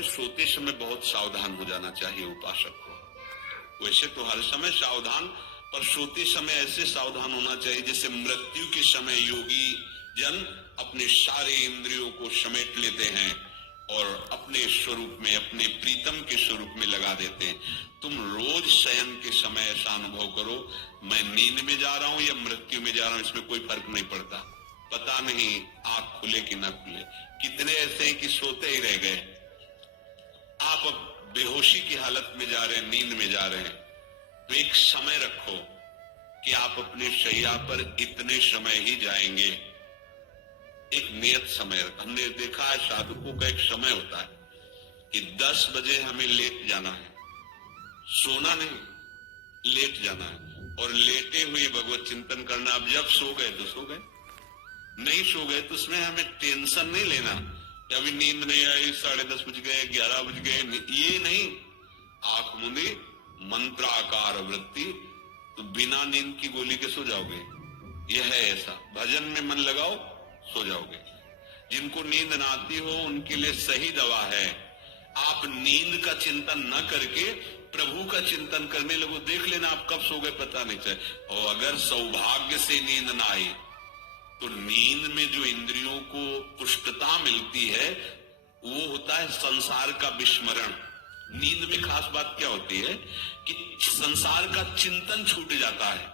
में सोते समय बहुत सावधान हो जाना चाहिए उपासक को। वैसे तो हर समय सावधान, पर सोते समय ऐसे सावधान होना चाहिए जैसे मृत्यु के समय योगी जन अपने सारे इंद्रियों को समेट लेते हैं और अपने स्वरूप में, अपने प्रीतम के स्वरूप में लगा देते हैं। तुम रोज शयन के समय ऐसा अनुभव करो, मैं नींद में जा रहा हूं या मृत्यु में जा रहा हूं, इसमें कोई फर्क नहीं पड़ता। पता नहीं आंख खुले कि ना खुले। कितने ऐसे हैं कि सोते ही रह गए। आप अब बेहोशी की हालत में जा रहे हैं, नींद में जा रहे हैं, तो एक समय रखो कि आप अपने शैया पर इतने समय ही जाएंगे। एक नियत समय रखो। हमने देखा है साधुकों का एक समय होता है कि 10 बजे हमें लेट जाना है, सोना नहीं, लेट जाना है, और लेटे हुए भगवत चिंतन करना। अब जब सो गए तो सो गए, नहीं सो गए तो उसमें हमें टेंशन नहीं लेना कि अभी नींद नहीं आई, 10:30 बज गए, 11 बज गए, ये नहीं। आंख मूंदी, मंत्राकार वृत्ति, तो बिना नींद की गोली के सो जाओगे। यह है ऐसा, भजन में मन लगाओ, सो जाओगे। जिनको नींद ना आती हो उनके लिए सही दवा है, आप नींद का चिंतन न करके प्रभु का चिंतन करने लगो। देख लेना आप कब सो गए पता नहीं चले। और अगर सौभाग्य से नींद ना आई तो नींद में जो इंद्रियों को पुष्टता मिलती है वो होता है संसार का विस्मरण। नींद में खास बात क्या होती है कि संसार का चिंतन छूट जाता है,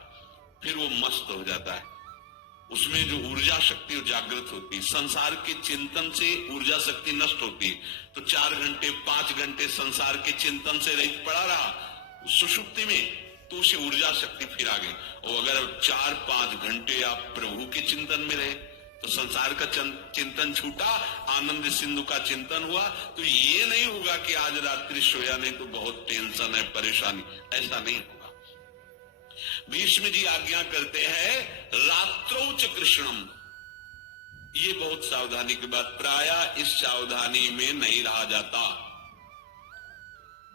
फिर वो मस्त हो जाता है। उसमें जो ऊर्जा शक्ति जागृत होती, संसार के चिंतन से ऊर्जा शक्ति नष्ट होती। तो 4 घंटे 5 घंटे संसार के चिंतन से रहित पड़ा रहा सुषुप्ति में, तो उसे ऊर्जा शक्ति फिर आ गई। और अगर 4-5 घंटे आप प्रभु के चिंतन में रहे तो संसार का चिंतन छूटा, आनंद सिंधु का चिंतन हुआ। तो ये नहीं होगा कि आज रात्रि सोया नहीं तो बहुत टेंशन है, परेशानी, ऐसा नहीं होगा। भीष्म जी आज्ञा करते हैं रात्रौ च कृष्णम। ये बहुत सावधानी की बात, प्रायः इस सावधानी में नहीं रहा जाता।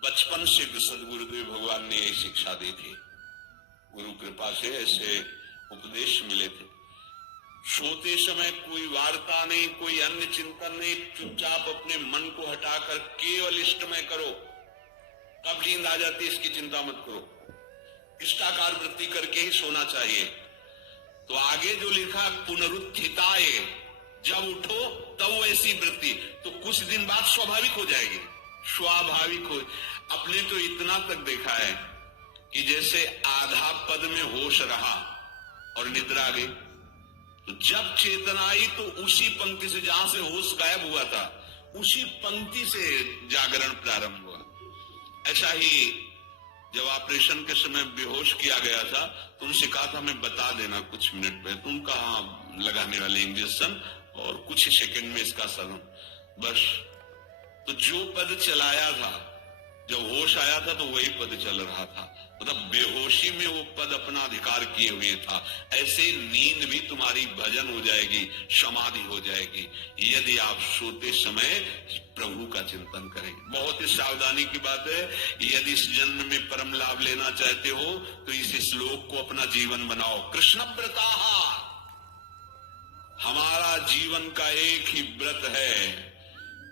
बचपन से सदगुरुदेव भगवान ने यही शिक्षा दी थी, गुरु कृपा से ऐसे उपदेश मिले थे। सोते समय कोई वार्ता नहीं, कोई अन्य चिंतन नहीं, चुपचाप अपने मन को हटाकर केवल इष्टमय करो। कब नींद आ जाती है इसकी चिंता मत करो, इष्टाकार वृत्ति करके ही सोना चाहिए। तो आगे जो लिखा पुनरुत्थिताय, जब उठो तब वैसी वृत्ति, तो कुछ दिन बाद स्वाभाविक हो जाएगी, स्वाभाविक हो। अपने तो इतना तक देखा है कि जैसे आधा पद में होश रहा और निद्रा आ गई, तो जब चेतना आई तो उसी पंक्ति से, जहां से होश गायब हुआ था, उसी पंक्ति से जागरण प्रारंभ हुआ। ऐसा ही जब ऑपरेशन के समय बेहोश किया गया था तो उनसे कहा था हमें बता देना कुछ मिनट में, तुम कहाँ लगाने वाले इंजेक्शन, और कुछ ही सेकंड में इसका सदन, बस। तो जो पद चलाया था, जब होश आया था तो वही पद चल रहा था, मतलब बेहोशी में वो पद अपना अधिकार किए हुए था। ऐसे नींद भी तुम्हारी भजन हो जाएगी, समाधि हो जाएगी, यदि आप सोते समय प्रभु का चिंतन करें। बहुत ही सावधानी की बात है। यदि इस जन्म में परम लाभ लेना चाहते हो तो इस श्लोक को अपना जीवन बनाओ। कृष्ण व्रताः, हमारा जीवन का एक ही व्रत है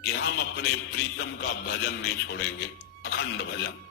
कि हम अपने प्रीतम का भजन नहीं छोड़ेंगे, अखंड भजन।